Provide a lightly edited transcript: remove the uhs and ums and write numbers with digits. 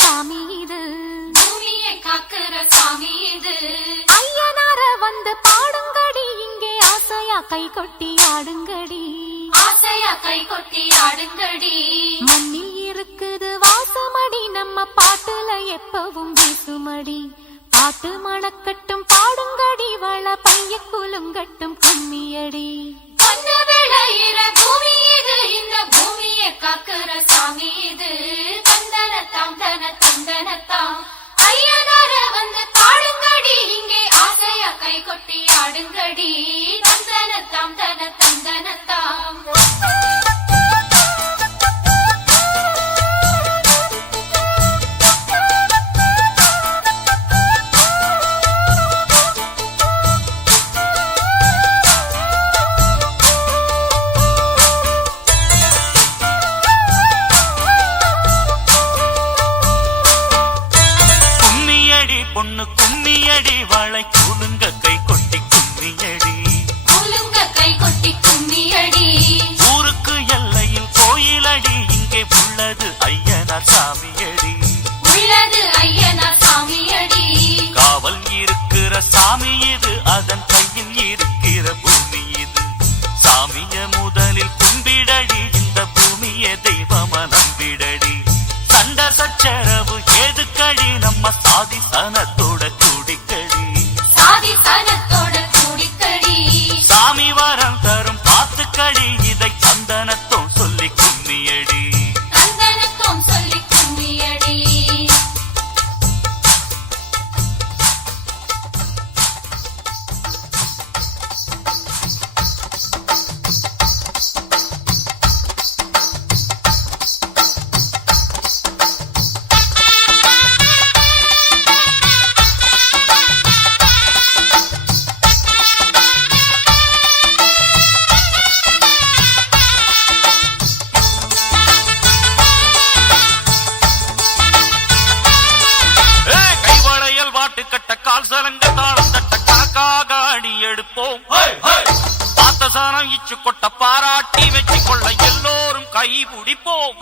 சாமி இது, பூமியை காக்குற சாமி இது. ஐயனார வந்து பாடுங்கடி, இங்கே ஆசையா கை கொட்டி ஆடுங்கடி, ஆசையா கை கொட்டி ஆடுங்கடி. மண்ணில் இருக்குது வாசமடி, நம்ம பாட்டுல எப்பவும் வீசுமடி, பாட்டு மணக்கட்டும் பாடுங்கடி, வள பைய குலுங்கட்டும் கும்மியடி. பொண்ணு விளையிற பூமி இது, இந்த பூமியை காக்குற சாமி இது. தந்தனத்தாம் தன தந்தனத்தாம் ஐயனார வந்து பாடுங்கடி, இங்கே ஆசையா கை கொட்டி ஆடுங்கடி. தந்தனத்தாம் தன தந்தனத்தாம். பொண்ணு கும்மியடி, வாழை கூலுங்க கை கொட்டி கும்மியடி, கூலுங்க கை கொட்டி கும்மியடி. ஊருக்கு எல்லையில் கோயிலடி, இங்கே உள்ளது ஐயனார் சாமியடி, உள்ளது ஐயனார் சாமியடி. காவல் இருக்கிற சாமி இது, அதன் கையில் இருக்கிற பூமி இது. சாமிய முதலில் கும்பிடடி, இந்த பூமியை தெய்வமா நம்பிடடி. சண்ட சச்சரவு எதுக்கடி, நம்ம சாதி சனத்தோட கூடிக்கடி, சாதி சனத்தோட கூடிக்கடி. சாமி வரம் தரும் பாத்துக்கடி, இதை சந்தனத்தோம் சொல்லி கும்மியடி, சந்தனத்தோம் சொல்லி கும்மியடி. கட்ட கால் சலங்க தாளம் தட்ட கணக்காக அடி எடுப்போம். பார்த்த சாணம் இச்சு கொட்ட பாராட்டி வச்சு கொள்ள எல்லோரும் கை பிடிப்போம்.